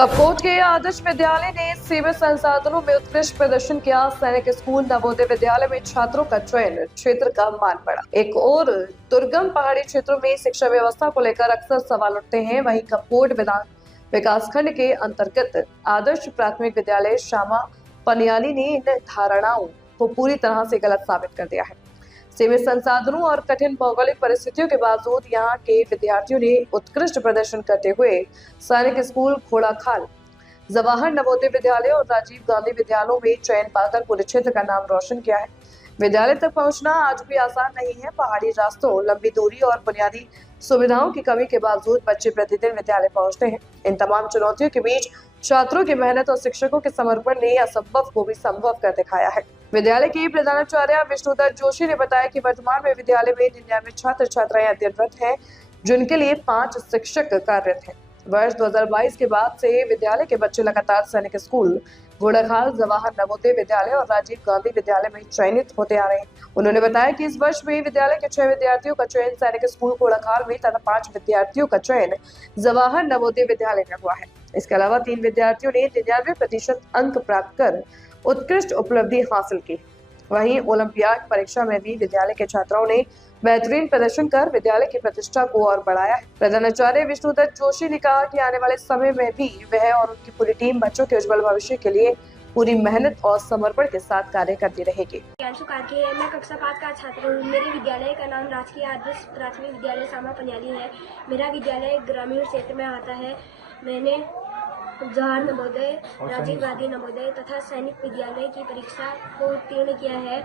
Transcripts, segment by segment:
कपकोट के आदर्श विद्यालय ने सीमित संसाधनों में उत्कृष्ट प्रदर्शन किया। सैनिक स्कूल नवोदय विद्यालय में छात्रों का चयन क्षेत्र का मान पड़ा। एक और दुर्गम पहाड़ी क्षेत्रों में शिक्षा व्यवस्था को लेकर अक्सर सवाल उठते हैं। वहीं कपकोट विकासखंड के अंतर्गत आदर्श प्राथमिक विद्यालय श्यामा पनियाली ने इन धारणाओं को पूरी तरह से गलत साबित कर दिया है। सीमित संसाधनों और कठिन भौगोलिक परिस्थितियों के बावजूद यहाँ के विद्यार्थियों ने उत्कृष्ट प्रदर्शन करते हुए सैनिक स्कूल घोड़ाखाल, जवाहर नवोदय विद्यालय और राजीव गांधी विद्यालयों में चयन पाकर पूरे क्षेत्र का नाम रोशन किया है। विद्यालय तक पहुंचना आज भी आसान नहीं है। पहाड़ी रास्तों, लंबी दूरी और बुनियादी सुविधाओं की कमी के बावजूद बच्चे प्रतिदिन विद्यालय पहुंचते हैं। इन तमाम चुनौतियों के बीच छात्रों की मेहनत और शिक्षकों के समर्पण ने असंभव को भी संभव कर दिखाया है। विद्यालय के प्रधानाचार्य विष्णुदत्त जोशी ने बताया कि वर्तमान में विद्यालय में 99 छात्र छात्राएं अध्ययनरत हैं, जिनके लिए 5 शिक्षक कार्यरत हैं। वर्ष 2022 के बाद से विद्यालय के बच्चे लगातार सैनिक स्कूल घोड़ाखाल, जवाहर नवोदय विद्यालय और राजीव गांधी विद्यालय में चयनित होते आ रहे हैं। उन्होंने बताया कि इस वर्ष में विद्यालय के 6 विद्यार्थियों का चयन सैनिक स्कूल घोड़ाखाल में तथा 5 विद्यार्थियों का चयन जवाहर नवोदय विद्यालय में हुआ है। इसके अलावा 3 विद्यार्थियों ने 99% अंक प्राप्त कर उत्कृष्ट उपलब्धि हासिल की। वहीं ओलंपियाड परीक्षा में भी विद्यालय के छात्राओं ने बेहतरीन प्रदर्शन कर विद्यालय की प्रतिष्ठा को और बढ़ाया है। प्रधानाचार्य विष्णुदत्त जोशी ने कहा कि आने वाले समय में भी वह और उनकी पूरी टीम बच्चों के उज्जवल भविष्य के लिए पूरी मेहनत और समर्पण के साथ कार्य करती रहेगी। मैं कक्षा 5 का छात्र हूँ। मेरे विद्यालय का नाम राजकीय आदर्श प्राथमिक विद्यालय श्यामा पनियाली है। मेरा विद्यालय ग्रामीण क्षेत्र में आता है। मैंने जवाहर नवोदय, राजीव गांधी नवोदय तथा सैनिक विद्यालय की परीक्षा को उत्तीर्ण किया है।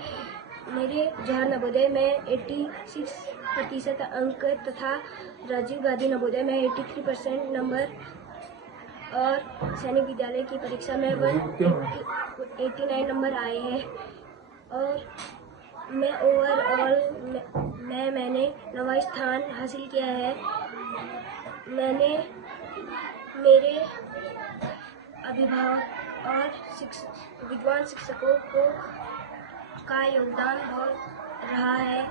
मेरे जवाहर नवोदय में 86% अंक तथा राजीव गांधी नवोदय में 83% नंबर और सैनिक विद्यालय की परीक्षा में 189 नंबर आए हैं। और मैं ओवरऑल मैंने 9वां स्थान हासिल किया है। मैंने मेरे अभिभावक और विद्वान शिक्षकों का योगदान बहुत रहा है।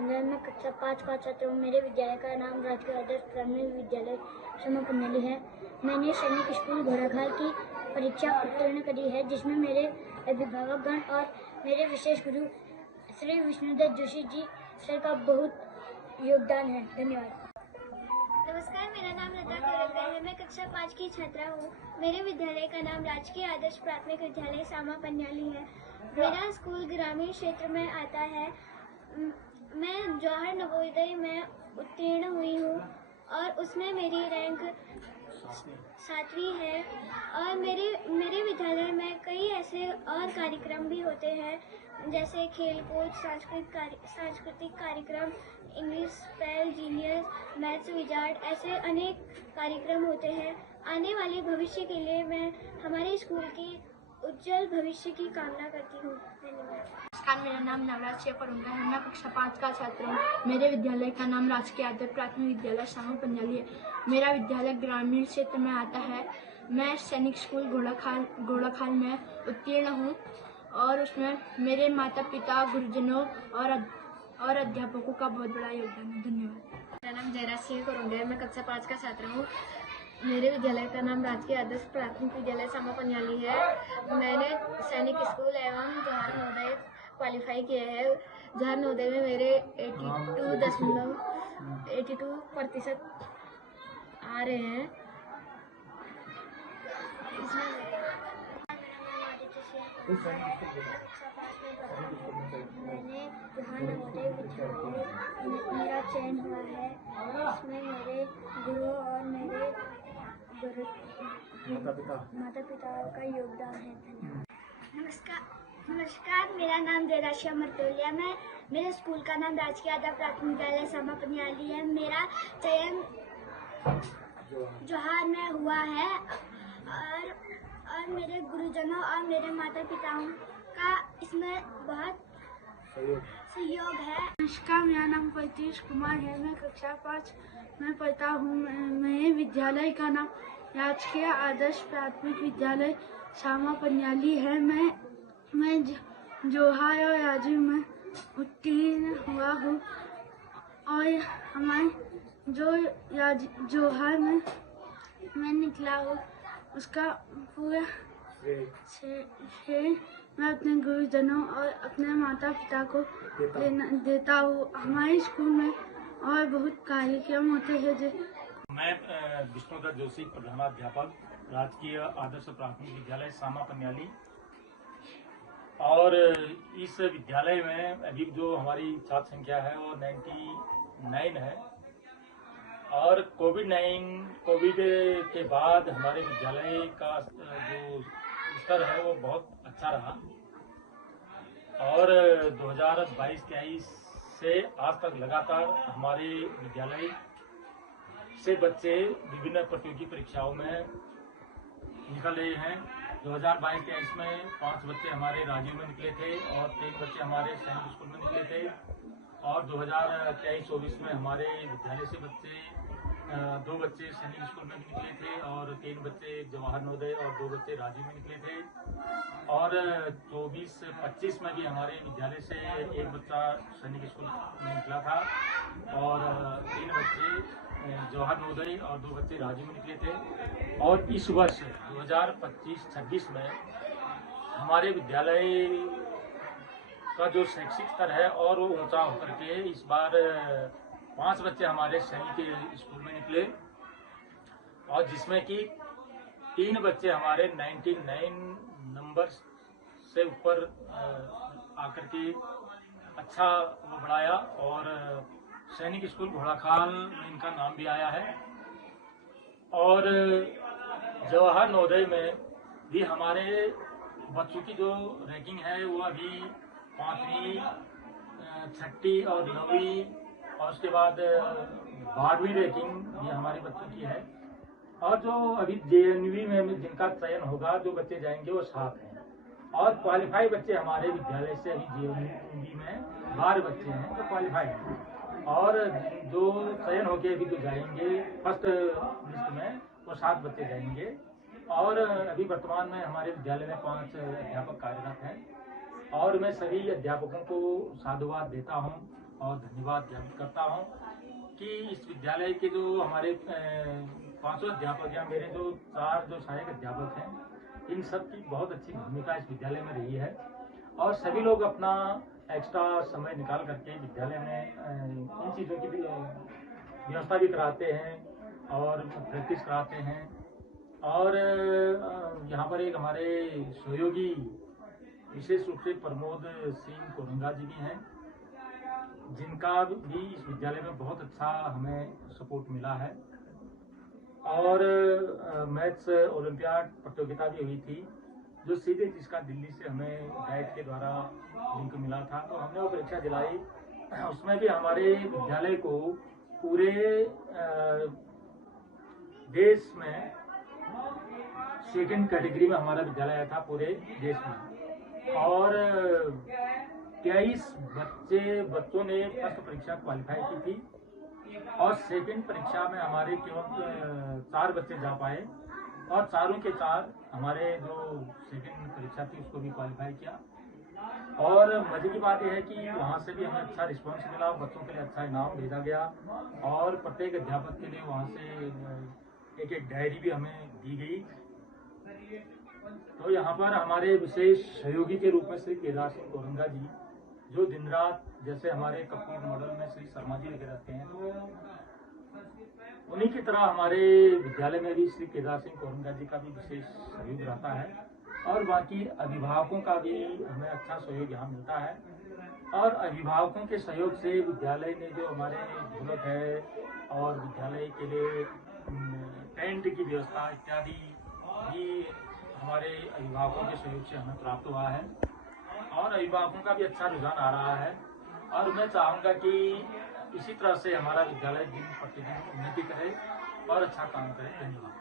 मैं कक्षा 5 का छात्र हूँ। मेरे विद्यालय का नाम राजकीय आदर्श प्राथमिक विद्यालय श्यामा पनियाली है। मैंने सैनिक स्कूल घोड़ाखाल की परीक्षा उत्तीर्ण करी है, जिसमें मेरे अभिभावकगण और मेरे विशेष गुरु श्री विष्णुदत्त जोशी जी सर का बहुत योगदान है। धन्यवाद। नमस्कार, मेरा नाम लता कोरकर है। मैं कक्षा 5 की छात्रा हूँ। मेरे विद्यालय का नाम राजकीय आदर्श प्राथमिक विद्यालय श्यामा पनियाली है। मेरा स्कूल ग्रामीण क्षेत्र में आता है। मैं जवाहर नवोदय में उत्तीर्ण हुई हूँ और उसमें मेरी रैंक 7वीं है। और मेरे विद्यालय में कई ऐसे और कार्यक्रम भी होते हैं, जैसे खेलकूद, सांस्कृतिक कार्यक्रम, English spell genius, maths wizard, ऐसे अनेक कार्यक्रम होते हैं। आने वाले भविष्य के लिए मैं हमारे स्कूल की उज्जवल भविष्य की कामना करती हूँ। धन्यवाद। नमस्कार, मेरा नाम नवराज शेफरुंगा है। मैं कक्षा 5 का छात्र हूँ। मेरे विद्यालय का नाम राजकीय आदर्श प्राथमिक विद्यालय श्यामा पनियाली है। मेरा विद्यालय ग्रामीण क्षेत्र में आता है। मैं सैनिक स्कूल घोड़ाखाल में उत्तीर्ण हूँ और उसमें मेरे माता पिता, गुरुजनों और अध्यापकों का बहुत बड़ा योगदान है। धन्यवाद। मेरा नाम जयराज सिंह कोरोंडे है। मैं कक्षा 5 का छात्र हूँ। मेरे विद्यालय का नाम राजकीय आदर्श प्राथमिक विद्यालय श्यामा पनियाली है। मैंने सैनिक स्कूल एवं जवाहर नवोदय क्वालिफाई किए हैं। जवाहर नवोदय में मेरे 82% आ रहे हैं। मैंने जवाहर नवोदय विद्यालय मेरा चयन हुआ है। इसमें मेरे गुरु और मेरे माता पिता का योगदान है। धन्यवाद। नमस्कार, मेरा नाम जयराशिया मरतोलिया। मेरे स्कूल का नाम राजकीय आदर्श प्राथमिक विद्यालय श्यामा पनियाली है। मेरा चयन जवाहर में हुआ है और मेरे गुरुजनों और मेरे माता पिताओं का इसमें बहुत सहयोग है। नमस्कार, मेरा नाम प्रतीश कुमार है। मैं कक्षा 5 में पढ़ता हूँ। मेरे विद्यालय का नाम राजकीय आदर्श प्राथमिक विद्यालय श्यामा पनियाली है। मैं जवाहर और राजीव में उत्तीर्ण हुआ हूँ और हमारे जवाहर में मैं निकला हूँ उसका पूरा श्रेय मैं अपने गुरुजनों और अपने माता पिता को देता हूँ। हमारे स्कूल में और बहुत कार्यक्रम होते हैं जो मैं विष्णुदत्त जोशी, प्रधानाध्यापक, राजकीय आदर्श प्राथमिक विद्यालय सामा पन्याली। और इस विद्यालय में अभी जो हमारी छात्र संख्या है वो 99 है। और कोविड के बाद हमारे विद्यालय का जो स्तर है वो बहुत अच्छा रहा। और 2022-23 से आज तक लगातार हमारे विद्यालय से बच्चे विभिन्न प्रतियोगी परीक्षाओं में निकल रहे हैं। 2022-23 में 5 बच्चे हमारे राज्यों में निकले थे और 3 बच्चे हमारे सैनिक स्कूल में निकले थे। और 2023-24 में हमारे विद्यालय से बच्चे 2 बच्चे सैनिक स्कूल में भी निकले थे और 3 बच्चे जवाहर नवोदय और 2 बच्चे राज्य में निकले थे। और 24-25 में भी हमारे विद्यालय से 1 बच्चा सैनिक स्कूल में निकला था और 3 बच्चे जवाहर नवोदय और 2 बच्चे राज्य में निकले थे। और इस वर्ष 2025-26 में हमारे विद्यालय का जो शैक्षिक स्तर है और वो ऊंचा होकर के इस बार 5 बच्चे हमारे सैनिक स्कूल में निकले और जिसमें कि 3 बच्चे हमारे 99 नंबर से ऊपर आकर के अच्छा वो बढ़ाया और सैनिक स्कूल घोड़ाखाल में इनका नाम भी आया है। और जवाहर नवोदय में भी हमारे बच्चों की जो रैंकिंग है वो अभी 5वीं, 6ठी और 9वीं और उसके बाद 12वीं रैंकिंग भी हमारे बच्चों की है। और जो अभी JNV में जिनका चयन होगा, जो बच्चे जाएंगे वो 7 हैं। और क्वालिफाई बच्चे हमारे विद्यालय से अभी JNV में 12 बच्चे हैं जो क्वालिफाई हैं। और जो चयन होके अभी जो जाएंगे फर्स्ट लिस्ट में वो 7 बच्चे जाएंगे। और अभी वर्तमान में हमारे विद्यालय में 5 अध्यापक कार्यरत हैं और मैं सभी अध्यापकों को साधुवाद देता हूं और धन्यवाद ज्ञापित करता हूं कि इस विद्यालय के जो हमारे 5 अध्यापक या मेरे जो 4 जो सहायक अध्यापक हैं, इन सब की बहुत अच्छी भूमिका इस विद्यालय में रही है। और सभी लोग अपना एक्स्ट्रा समय निकाल करके विद्यालय में इन चीज़ों की भी व्यवस्था भी कराते हैं और प्रैक्टिस कराते हैं। और यहाँ पर एक हमारे सहयोगी विशेष रूप से प्रमोद सिंह कोरंगा जी भी हैं, जिनका भी इस विद्यालय में बहुत अच्छा हमें सपोर्ट मिला है। और मैथ्स ओलंपियाड प्रतियोगिता भी हुई थी जो सीधे जिसका दिल्ली से हमें डाइट के द्वारा लिंक मिला था, तो हमने वो परीक्षा दिलाई। उसमें भी हमारे विद्यालय को पूरे देश में 2nd कैटेगरी में हमारा विद्यालय आया था पूरे देश में। और 23 बच्चों ने फर्स्ट परीक्षा क्वालिफाई की थी और 2nd परीक्षा में हमारे केवल 4 बच्चे जा पाए और चारों के 4 हमारे जो 2nd परीक्षा थी उसको भी क्वालिफाई किया। और मजे की बात यह है कि वहाँ से भी हमें अच्छा रिस्पांस मिला, बच्चों के लिए अच्छा इनाम भेजा गया और प्रत्येक अध्यापक के लिए वहाँ से एक डायरी भी हमें दी गई। तो यहाँ पर हमारे विशेष सहयोगी के रूप में श्री केदार सिंह कोरंगा जी, जो दिन रात जैसे हमारे कपूर मॉडल में श्री शर्मा जी लगे रहते हैं, तो उन्हीं की तरह हमारे विद्यालय में भी श्री केदार सिंह कोरंगा जी का भी विशेष सहयोग रहता है। और बाकी अभिभावकों का भी हमें अच्छा सहयोग यहाँ मिलता है। और अभिभावकों के सहयोग से विद्यालय ने जो हमारे ढोलक है और विद्यालय के लिए टेंट की व्यवस्था इत्यादि भी हमारे अभिभावकों के सहयोग से हमें प्राप्त हुआ है और अभिभावकों का भी अच्छा रुझान आ रहा है। और मैं चाहूँगा कि इसी तरह से हमारा विद्यालय दिन प्रतिदिन उन्नति करे और अच्छा काम करे। धन्यवाद।